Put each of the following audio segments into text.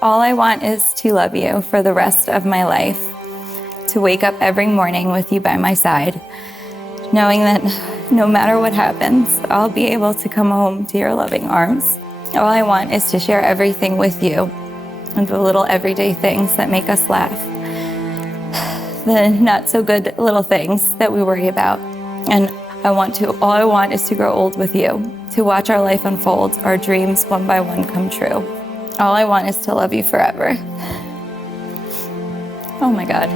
All I want is to love you for the rest of my life, to wake up every morning with you by my side, knowing that no matter what happens, I'll be able to come home to your loving arms. All I want is to share everything with you, and the little everyday things that make us laugh, the not so good little things that we worry about. And all I want is to grow old with you, to watch our life unfold, our dreams one by one come true. All I want is to love you forever. Oh my God.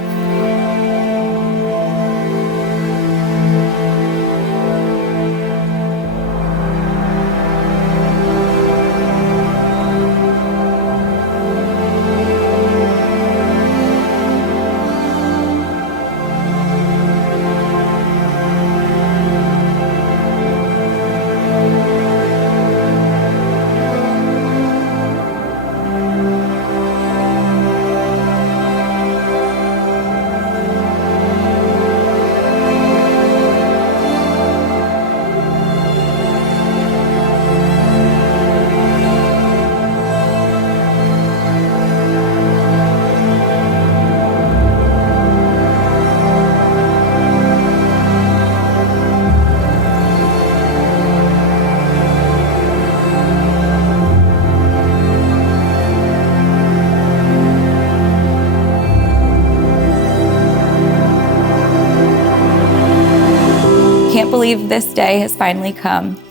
Can't believe this day has finally come.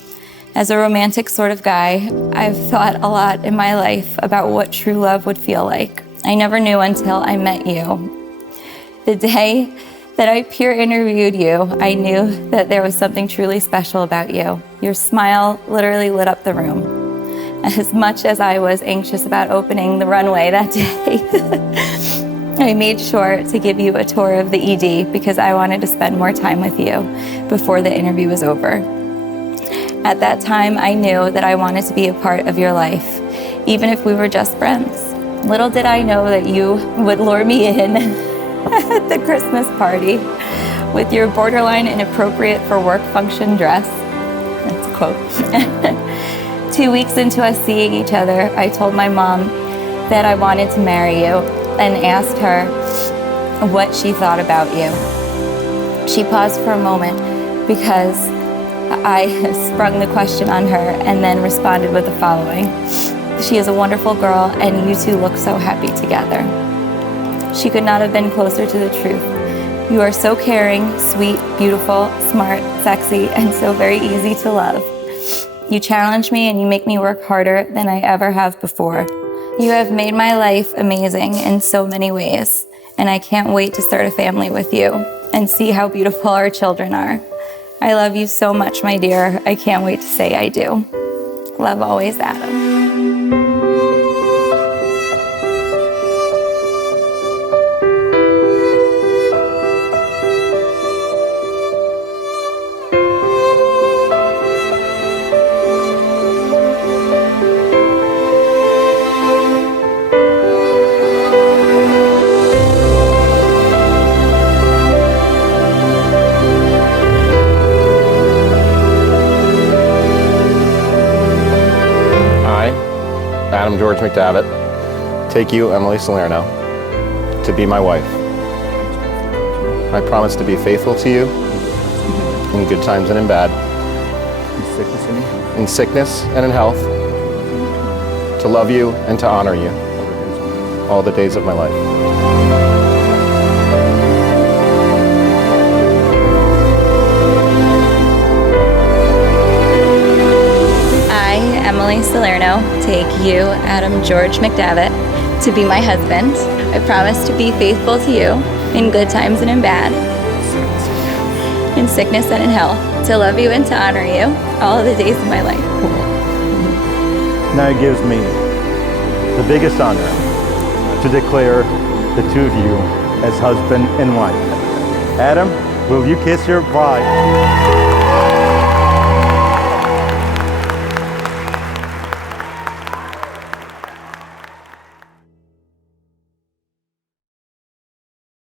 As a romantic sort of guy, I've thought a lot in my life about what true love would feel like. I never knew until I met you. The day that I peer interviewed you, I knew that there was something truly special about you. Your smile literally lit up the room. As much as I was anxious about opening the runway that day, I made sure to give you a tour of the ED because I wanted to spend more time with you before the interview was over. At that time, I knew that I wanted to be a part of your life, even if we were just friends. Little did I know that you would lure me in at the Christmas party with your borderline inappropriate for work function dress. That's a quote. 2 weeks into us seeing each other, I told my mom that I wanted to marry you and asked her what she thought about you. She paused for a moment because I sprung the question on her and then responded with the following. She is a wonderful girl and you two look so happy together. She could not have been closer to the truth. You are so caring, sweet, beautiful, smart, sexy, and so very easy to love. You challenge me and you make me work harder than I ever have before. You have made my life amazing in so many ways, and I can't wait to start a family with you and see how beautiful our children are. I love you so much, my dear. I can't wait to say I do. Love always, Adam. Adam George McDavitt, take you, Emily Salerno, to be my wife. I promise to be faithful to you in good times and in bad, in sickness and in health, to love you and to honor you all the days of my life. Emily Salerno, take you, Adam George McDavitt, to be my husband. I promise to be faithful to you in good times and in bad, in sickness and in health, to love you and to honor you all the days of my life. Now it gives me the biggest honor to declare the two of you as husband and wife. Adam, will you kiss your bride?